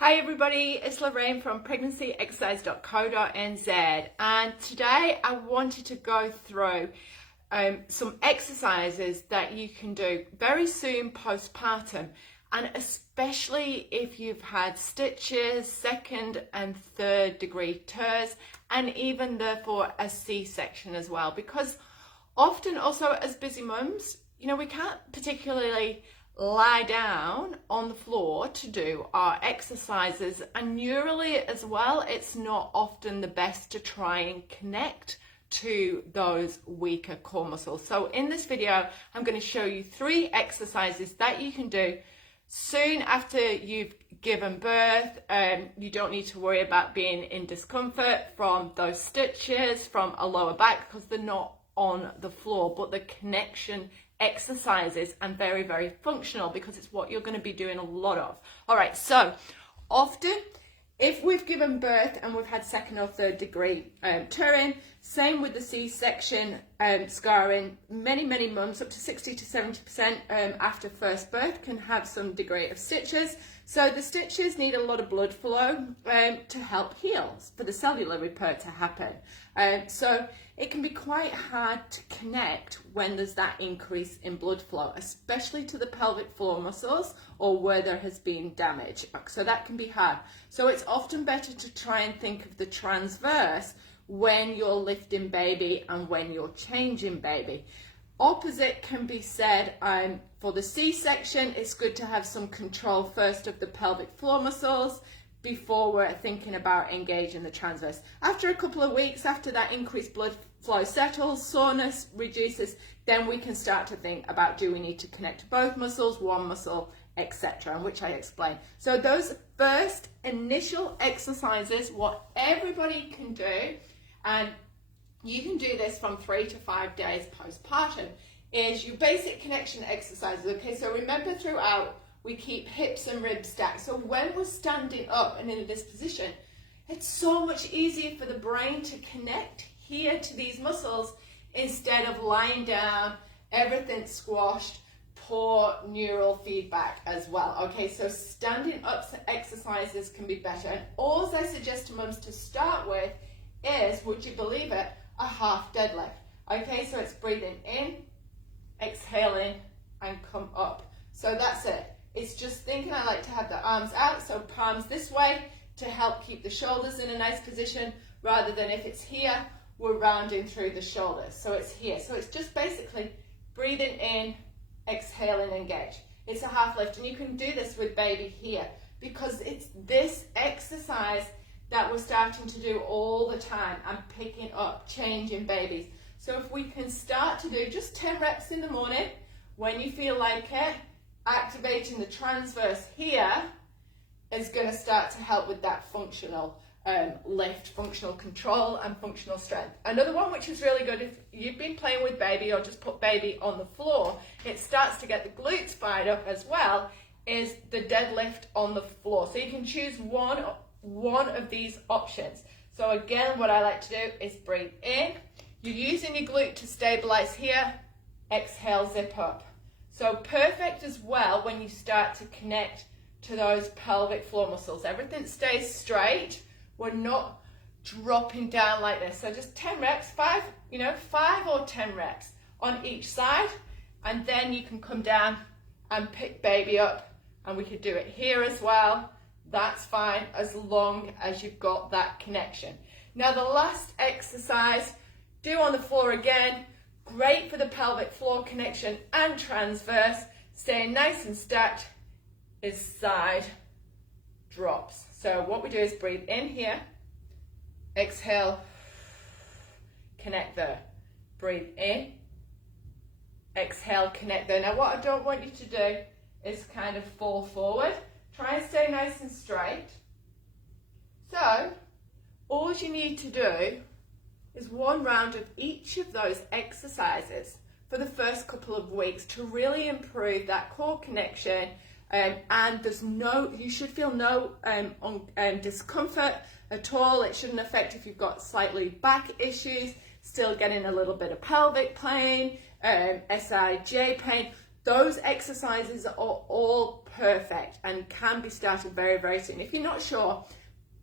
Hi everybody, it's Lorraine from pregnancyexercise.co.nz, and today I wanted to go through some exercises that you can do very soon postpartum, and especially if you've had stitches, second and third degree tears, and even therefore a C-section as well, because often also as busy mums, we can't particularly lie down on the floor to do our exercises, and neurally as well, it's not often the best to try and connect to those weaker core muscles. So in this video, I'm going to show you 3 exercises that you can do soon after you've given birth. You don't need to worry about being in discomfort from those stitches, from a lower back, because they're not on the floor, but the connection exercises and very, very functional because it's what you're going to be doing a lot of. All right, so often if we've given birth and we've had second or third degree tearing, same with the C-section scarring, many mums, up to 60 to 70% after first birth, can have some degree of stitches. So the stitches need a lot of blood flow to help heal, for the cellular repair to happen. So it can be quite hard to connect when there's that increase in blood flow, especially to the pelvic floor muscles or where there has been damage. So that can be hard. So it's often better to try and think of the transverse when you're lifting baby and when you're changing baby. Opposite can be said for the C-section. It's good to have some control first of the pelvic floor muscles before we're thinking about engaging the transverse. After a couple of weeks, after that increased blood flow settles, soreness reduces, then we can start to think about, do we need to connect both muscles, one muscle, etc., which I explained. So those first initial exercises, what everybody can do, and you can do this from 3 to 5 days postpartum, is your basic connection exercises. Okay, so remember throughout, we keep hips and ribs stacked. So when we're standing up and in this position, it's so much easier for the brain to connect here to these muscles instead of lying down, everything squashed, poor neural feedback as well. Okay, so standing up exercises can be better. And all I suggest to mums to start with is, would you believe it, a half deadlift. Okay, so it's breathing in, exhaling, and come up. So that's it. It's just thinking, I like to have the arms out, so palms this way to help keep the shoulders in a nice position, rather than if it's here, we're rounding through the shoulders. So it's here. So it's just basically breathing in, exhaling, engage. It's a half lift, and you can do this with baby here, because it's this exercise that we're starting to do all the time and picking up, changing babies. So if we can start to do just 10 reps in the morning, when you feel like it, activating the transverse here is going to start to help with that functional lift, functional control, and functional strength. Another one which is really good, if you've been playing with baby or just put baby on the floor, it starts to get the glutes fired up as well, is the deadlift on the floor. So you can choose one of these options. So again, what I like to do is breathe in. You're using your glute to stabilize here. Exhale, zip up. So perfect as well when you start to connect to those pelvic floor muscles. Everything stays straight. We're not dropping down like this. So just 10 reps, 5 or 10 reps on each side. And then you can come down and pick baby up. And we could do it here as well. That's fine, as long as you've got that connection. Now the last exercise, do on the floor again. Great for the pelvic floor connection and transverse. Staying nice and stacked is side drops. So what we do is breathe in here, exhale, connect there. Breathe in, exhale, connect there. Now what I don't want you to do is kind of fall forward. Try and stay nice and straight. So all you need to do is 1 round of each of those exercises for the first couple of weeks to really improve that core connection, and you should feel no discomfort at all. It shouldn't affect if you've got slightly back issues, still getting a little bit of pelvic pain, SIJ pain. Those exercises are all perfect and can be started very, very soon. If you're not sure,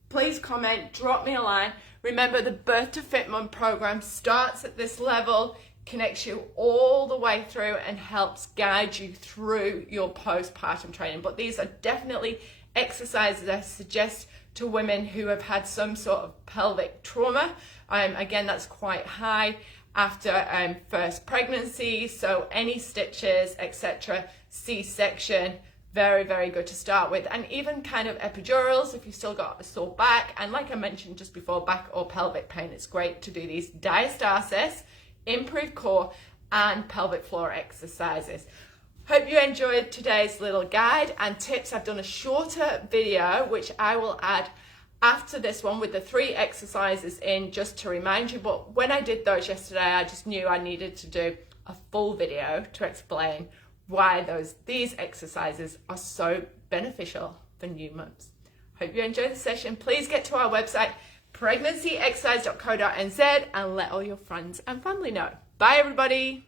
please comment, drop me a line. Remember, the Birth to Fit Mum program starts at this level, connects you all the way through and helps guide you through your postpartum training. But these are definitely exercises I suggest to women who have had some sort of pelvic trauma. Again, that's quite high after first pregnancy, so any stitches, etc., C-section, very, very good to start with. And even kind of epidurals if you've still got a sore back. And like I mentioned just before, back or pelvic pain, it's great to do these diastasis, improved core, and pelvic floor exercises. Hope you enjoyed today's little guide and tips. I've done a shorter video, which I will add after this one with the 3 exercises in, just to remind you. But when I did those yesterday, I just knew I needed to do a full video to explain why these exercises are so beneficial for new mums. Hope you enjoyed the session. Please get to our website, pregnancyexercise.co.nz, and let all your friends and family know. Bye, everybody.